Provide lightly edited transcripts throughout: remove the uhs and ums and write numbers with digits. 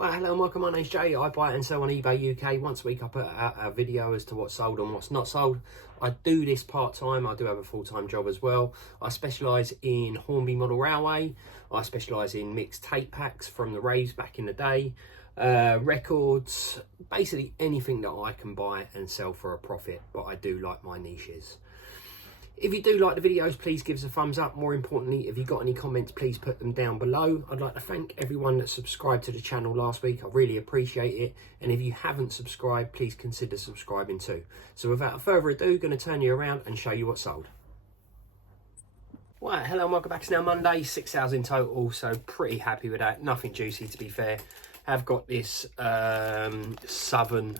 Well, hello and welcome, my name's Jay. I buy and sell on eBay UK. Once a week I put out a video as to what's sold and what's not sold. I do this part-time. I do have a full-time job as well. I specialise in Hornby Model Railway. I specialise in mixed tape packs from the raves back in the day. Records, basically anything that I can buy and sell for a profit, but I do like my niches. If you do like the videos, please give us a thumbs up. More importantly, if you've got any comments, please put them down below. I'd like to thank everyone that subscribed to the channel last week. I really appreciate it. And if you haven't subscribed, please consider subscribing too. So without further ado, going to turn you around and show you what's sold. Right, hello and welcome back. It's now Monday, 6 hours in total, so pretty happy with that. Nothing juicy, to be fair. I've got this Southern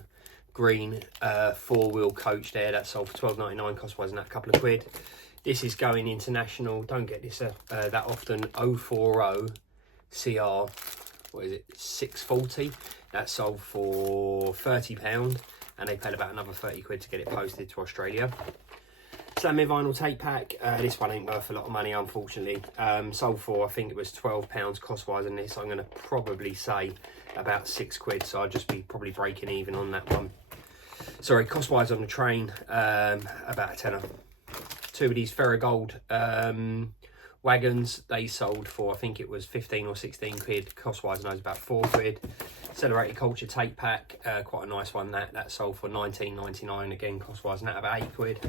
green four-wheel coach there that sold for £12.99, cost-wise, and that a couple of quid. This is going international. Don't get this that often. 040 CR, what is it, 640. That sold for £30, and they paid about another 30 quid to get it posted to Australia. Slammy vinyl tape pack. This one ain't worth a lot of money, unfortunately. Sold for, I think it was £12 cost-wise, and this I'm going to probably say about 6 quid, so I'll just be probably breaking even on that one. Sorry, cost-wise on the train, about a tenner. Two of these Ferrogold wagons, they sold for, I think it was 15 or 16 quid, cost-wise, and those about 4 quid. Celebrated Culture tape pack, quite a nice one, that sold for 19.99, again cost-wise, and that about 8 quid.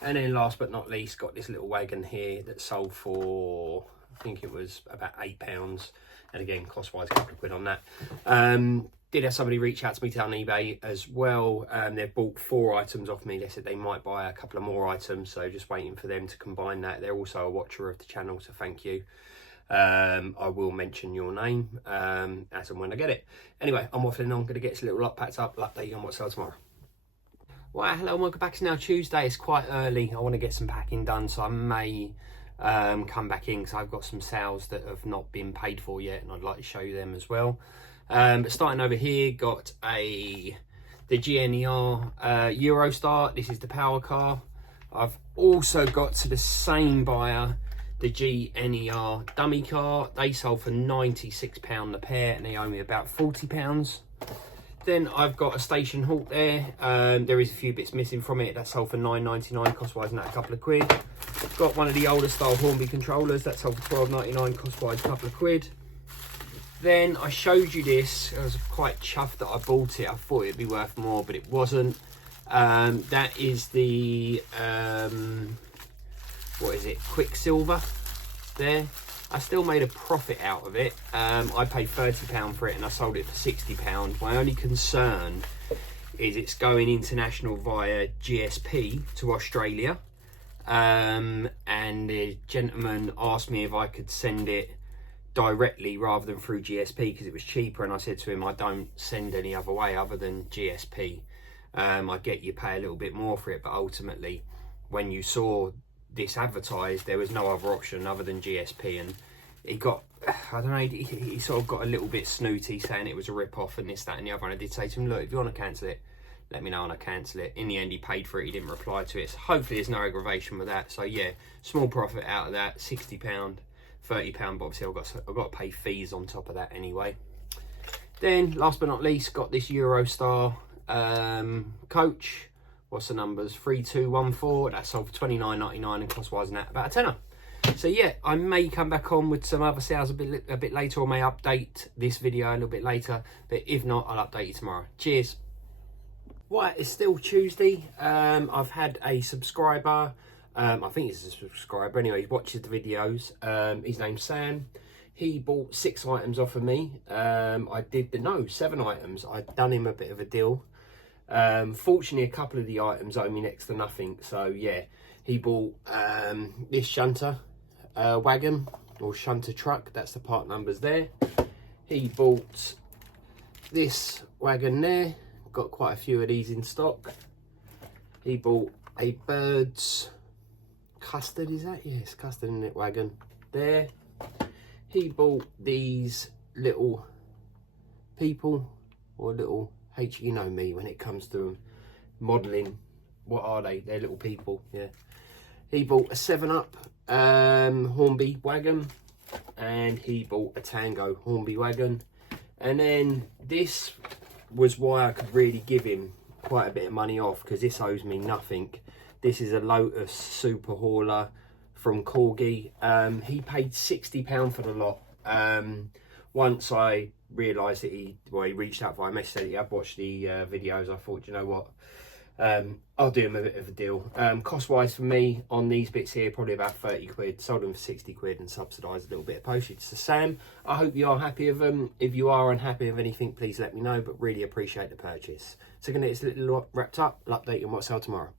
And then last but not least, got this little wagon here that sold for, I think it was about £8, and again cost-wise, a couple of quid on that. Did have somebody reach out to me on eBay as well. They've bought 4 items off me. They said they might buy a couple of more items, so just waiting for them to combine that. They're also a watcher of the channel, so thank you. I will mention your name as and when I get it. Anyway, I'm waffling on. I'm going to get this little lot packed up. I'll update you on what's sold tomorrow. Well, hello and welcome back. It's now Tuesday. It's quite early. I want to get some packing done, so I may come back in because I've got some sales that have not been paid for yet, and I'd like to show you them as well. But starting over here, got the GNER Eurostar. This is the power car. I've also got to the same buyer the GNER dummy car. They sold for £96 a pair, and they owe me about £40. Then I've got a station halt there. There is a few bits missing from it. That sold for £9.99, cost-wise, and that a couple of quid. Got one of the older style Hornby controllers. That sold for £12.99, cost-wise, a couple of quid. Then I showed you this. I was quite chuffed that I bought it. I thought it'd be worth more, but it wasn't. That is the what is it, Quicksilver there. I still made a profit out of it. I paid £30 for it and I sold it for £60. My only concern is it's going international via GSP to Australia, and the gentleman asked me if I could send it directly rather than through GSP because it was cheaper, and I said to him I don't send any other way other than GSP. I get you pay a little bit more for it, but ultimately when you saw this advertised there was no other option other than GSP, and he got, I don't know, he sort of got a little bit snooty saying it was a rip-off and this, that and the other, and I did say to him, look, if you want to cancel it, let me know and I cancel it. In the end he paid for it, he didn't reply to it, so hopefully there's no aggravation with that. So yeah, small profit out of that, £60, £30, but obviously I've got to pay fees on top of that anyway. Then last but not least, got this Eurostar coach. What's the numbers? 3214. That sold for £29.99 and cost-wise, and that about a tenner. So yeah, I may come back on with some other sales a bit later, or may update this video a little bit later, but if not, I'll update you tomorrow. Cheers. Right, it's still Tuesday. I've had a subscriber, I think he's a subscriber anyway, he watches the videos. His name's Sam. He bought 6 items off of me. I did 7 items. I'd done him a bit of a deal. Fortunately, a couple of the items owe me next to nothing, so yeah, he bought this shunter wagon or shunter truck. That's the part numbers there. He bought this wagon there. Got quite a few of these in stock. He bought a Bird's custard, is that? Yes, custard in it wagon there. He bought these little people, or little you know me when it comes to modelling. What are they? They're little people, yeah. He bought a 7-Up Hornby wagon, and he bought a Tango Hornby wagon. And then this was why I could really give him quite a bit of money off, because this owes me nothing. This is a Lotus Super Hauler from Corgi. He paid £60 for the lot. Once I realised that he reached out via message, said he had watched the videos, I thought, you know what, I'll do him a bit of a deal. Cost wise for me on these bits here, probably about 30 quid. Sold them for 60 quid and subsidised a little bit of postage. So Sam, I hope you are happy with them. If you are unhappy with anything, please let me know, but really appreciate the purchase. So gonna get this little lot wrapped up. I'll update you on what's out tomorrow.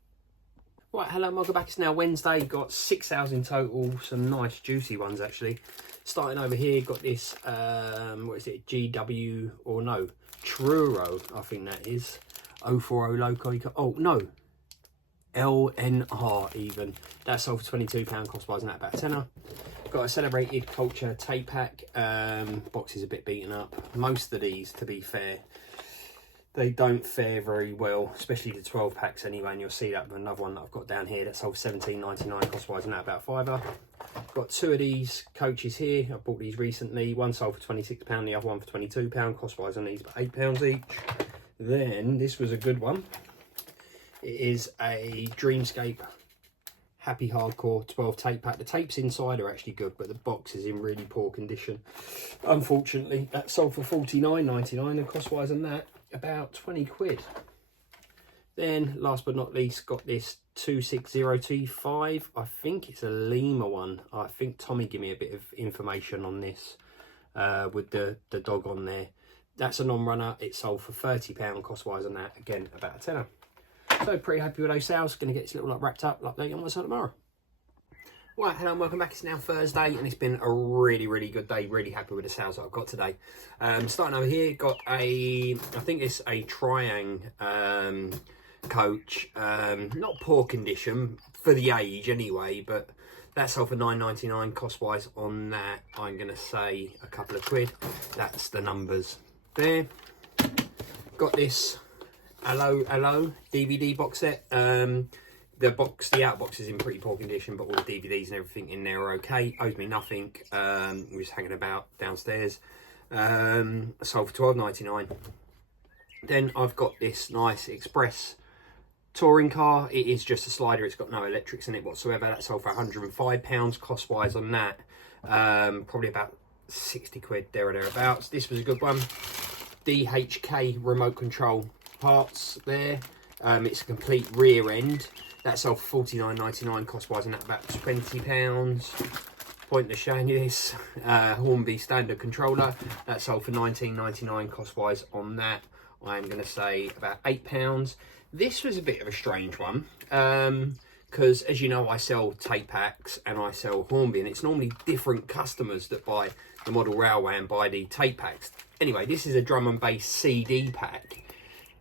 Right, hello, welcome back. It's now Wednesday. Got 6 sales in total. Some nice juicy ones actually. Starting over here, got this what is it, GW, or no, Truro, I think that is. 040 Loco. Oh no, LNR even. That sold for £22. Cost wise, and that about a tenner. Got a Celebrated Culture tape pack. Box is a bit beaten up. Most of these, to be fair, they don't fare very well, especially the 12 packs anyway, and you'll see that with another one that I've got down here that sold for £17.99 cost wise, and that about £5. Got two of these coaches here. I bought these recently. One sold for £26, the other one for £22 cost wise on these, about £8 each. Then this was a good one. It is a Dreamscape Happy Hardcore 12 tape pack. The tapes inside are actually good, but the box is in really poor condition, unfortunately. That sold for £49.99, and cost wise on that about 20 quid. Then last but not least, got this 260T5. I think it's a Lima one. I think Tommy gave me a bit of information on this with the dog on there. That's a non-runner. It sold for £30 cost wise on that, again about a tenner. So pretty happy with those sales. Going to get this little lot wrapped up. I'll update you on what's on tomorrow. Right, hello and welcome back. It's now Thursday and it's been a really good day. Really happy with the sales that I've got today. Starting over here, got a, I think it's a Triang coach. Not poor condition for the age anyway, but that sold for £9.99 cost wise on that. I'm going to say a couple of quid. That's the numbers there. Got this Hello DVD box set. The out box is in pretty poor condition, but all the DVDs and everything in there are okay. Owes me nothing. It was hanging about downstairs. Sold for £12.99. Then I've got this nice Express touring car. It is just a slider. It's got no electrics in it whatsoever. That sold for £105 cost wise on that. Probably about 60 quid there or thereabouts. This was a good one. DHK remote control parts there. It's a complete rear end. That sold for £49.99 cost wise, and that about £20. Pointless showing you this. Hornby standard controller. That sold for £19.99 cost wise on that. I'm going to say about £8. This was a bit of a strange one, because as you know, I sell tape packs and I sell Hornby, and it's normally different customers that buy the model railway and buy the tape packs. Anyway, this is a drum and bass CD pack.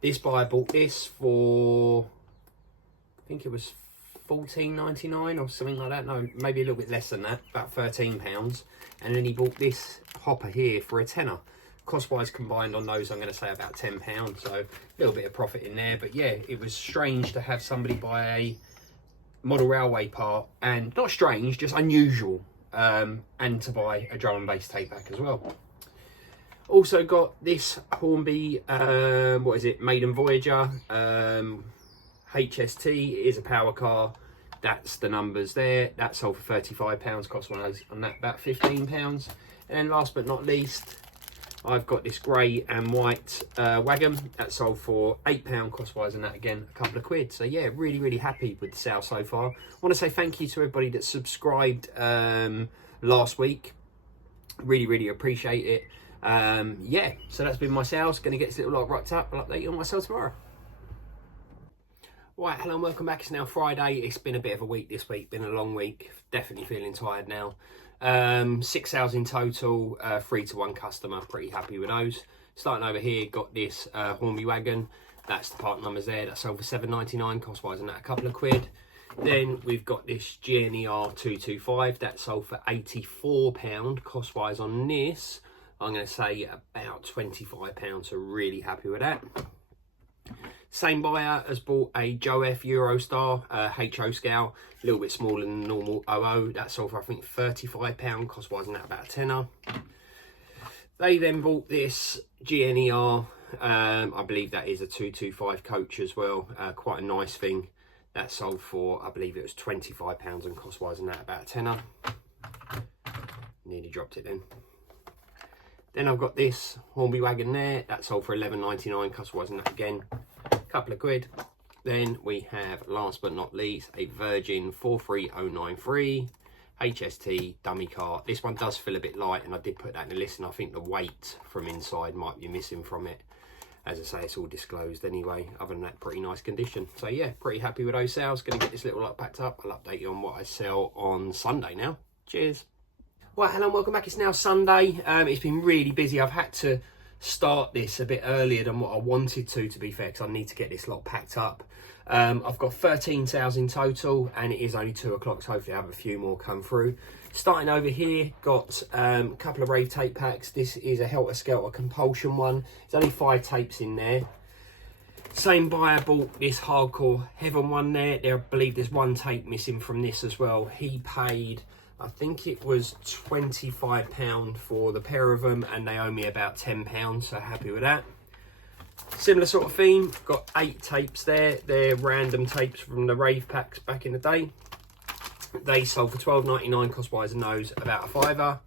This buyer bought this for, I think it was £14.99 or something like that. No, maybe a little bit less than that, about £13. And then he bought this hopper here for a tenner. Cost wise combined on those, I'm going to say about £10. So a little bit of profit in there. But yeah, it was strange to have somebody buy a model railway part, and not strange, just unusual, and to buy a drum and bass tape pack as well. Also got this Hornby, what is it, Maiden Voyager, HST. It is a power car. That's the numbers there. That sold for £35, cost wise on that about £15. And then last but not least, I've got this grey and white wagon. That sold for £8 cost wise, and that again a couple of quid. So yeah, really happy with the sale so far. I want to say thank you to everybody that subscribed last week. Really appreciate it. Yeah, so that's been my sales. Going to get this little lot wrapped up. I'll update you on my sale tomorrow. Right, hello and welcome back. It's now Friday. It's been a bit of a week this week. Been a long week. Definitely feeling tired now. 6 sales in total, 3 to 1 customer. Pretty happy with those. Starting over here, got this Hornby wagon. That's the part numbers there. That sold for £7.99 cost wise, and that a couple of quid. Then we've got this GNER 225. That sold for £84 cost wise on this. I'm going to say about £25, so really happy with that. Same buyer has bought a Joe F Eurostar HO scale, a little bit smaller than normal 00. That sold for I think £35, cost wise, and that about a tenner. They then bought this GNER, I believe that is a 225 coach as well. Quite a nice thing. That sold for, I believe it was £25, and cost wise and that about a tenner. Nearly dropped it then. Then I've got this Hornby wagon there. That sold for £11.99, cost wise and that again, a couple of quid. Then we have, last but not least, a Virgin 43093 HST dummy car. This one does feel a bit light, and I did put that in the list, and I think the weight from inside might be missing from it. As I say, it's all disclosed anyway. Other than that, pretty nice condition. So yeah, pretty happy with those sales. Going to get this little lot packed up. I'll update you on what I sell on Sunday now. Cheers. Well, hello and welcome back. It's now Sunday. It's been really busy. I've had to start this a bit earlier than what I wanted to be fair, because I need to get this lot packed up. I've got 13 sales in total, and it is only 2 o'clock, so hopefully I have a few more come through. Starting over here, got a couple of Rave tape packs. This is a Helter Skelter Compulsion one. There's only 5 tapes in there. Same buyer bought this Hardcore Heaven one there. I believe there's 1 tape missing from this as well. He paid, I think it was £25 for the pair of them, and they owe me about £10, so happy with that. Similar sort of theme, got 8 tapes there. They're random tapes from the Rave packs back in the day. They sold for £12.99, cost wise and those about a £5.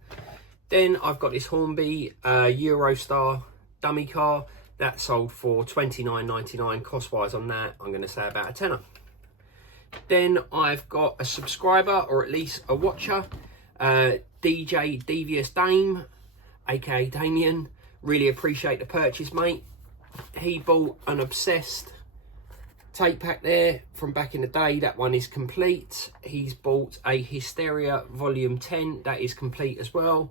Then I've got this Hornby Eurostar dummy car. That sold for £29.99, cost wise on that, I'm going to say about a tenner. Then I've got a subscriber, or at least a watcher, DJ Devious Dame, aka Damien. Really appreciate the purchase, mate. He bought an Obsessed tape pack there from back in the day. That one is complete. He's bought a Hysteria Volume 10. That is complete as well.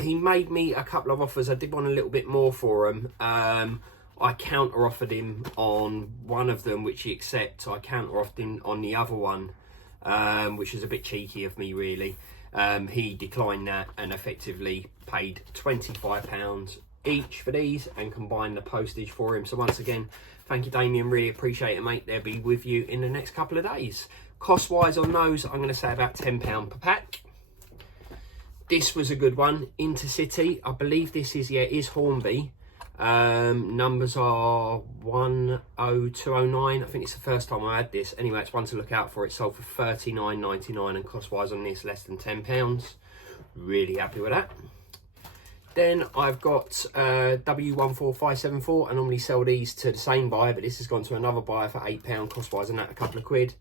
He made me a couple of offers. I did want a little bit more for him. I counter offered him on one of them, which he accepted. I counter offered him on the other one, which is a bit cheeky of me really. He declined that and effectively paid £25 each for these and combined the postage for him. So once again, thank you, Damien, really appreciate it, mate. They'll be with you in the next couple of days. Cost wise on those, I'm going to say about £10 per pack. This was a good one, Intercity. I believe this is, yeah, it is Hornby. Numbers are 10209. I think it's the first time I had this. Anyway, it's one to look out for. It sold for £39.99 and cost wise on this less than £10. Really happy with that. Then I've got W14574. I normally sell these to the same buyer, but this has gone to another buyer for £8, cost wise and that a couple of quid.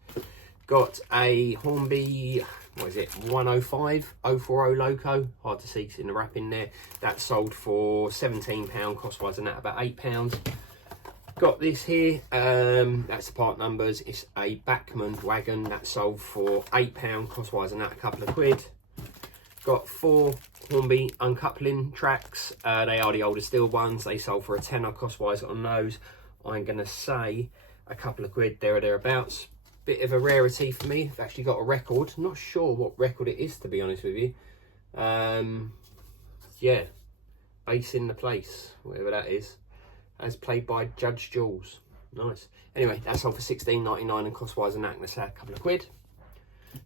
Got a Hornby, what is it, 105040 Loco, hard to see because in the wrap in there. That sold for £17, cost wise and that about £8. Got this here, that's the part numbers. It's a Bachmann wagon that sold for £8, cost wise and that a couple of quid. Got 4 Hornby uncoupling tracks. They are the older steel ones. They sold for a tenner, cost wise on those. I'm going to say a couple of quid there or thereabouts. Bit of a rarity for me. I've actually got a record. I'm not sure what record it is, to be honest with you. Yeah, Bass in the Place, whatever that is, as played by Judge Jules. Nice. Anyway, that sold for £16.99 and cost wise on that, I'm going to say a couple of quid.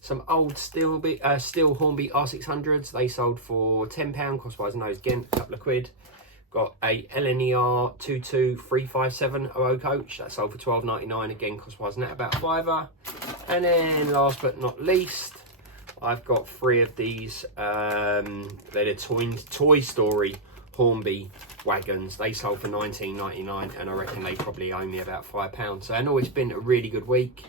Some old steel Hornby R600s. They sold for £10, cost wise on those again, a couple of quid. Got a LNER 2235700 coach. That sold for £12.99 again, cost wise on that about a £5. And then last but not least, I've got 3 of these. They're the Toy Story Hornby wagons. They sold for £19.99 and I reckon they probably owe me about £5. So I know it's been a really good week.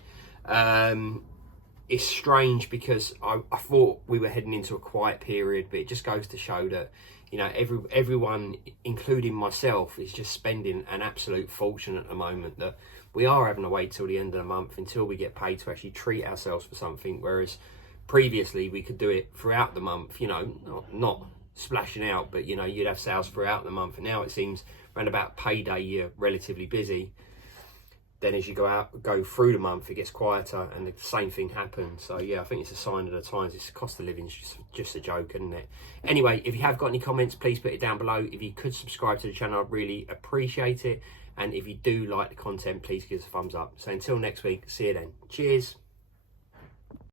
It's strange because I thought we were heading into a quiet period, but it just goes to show that, you know, everyone, including myself, is just spending an absolute fortune at the moment. That we are having to wait till the end of the month until we get paid to actually treat ourselves for something, whereas previously we could do it throughout the month, you know, not splashing out, but, you know, you'd have sales throughout the month. And now it seems around about payday you're relatively busy. Then as you go through the month, it gets quieter and the same thing happens. So yeah, I think it's a sign of the times. It's cost of living is just a joke, isn't it? Anyway, if you have got any comments, please put it down below. If you could subscribe to the channel, I'd really appreciate it. And if you do like the content, please give us a thumbs up. So until next week, see you then. Cheers.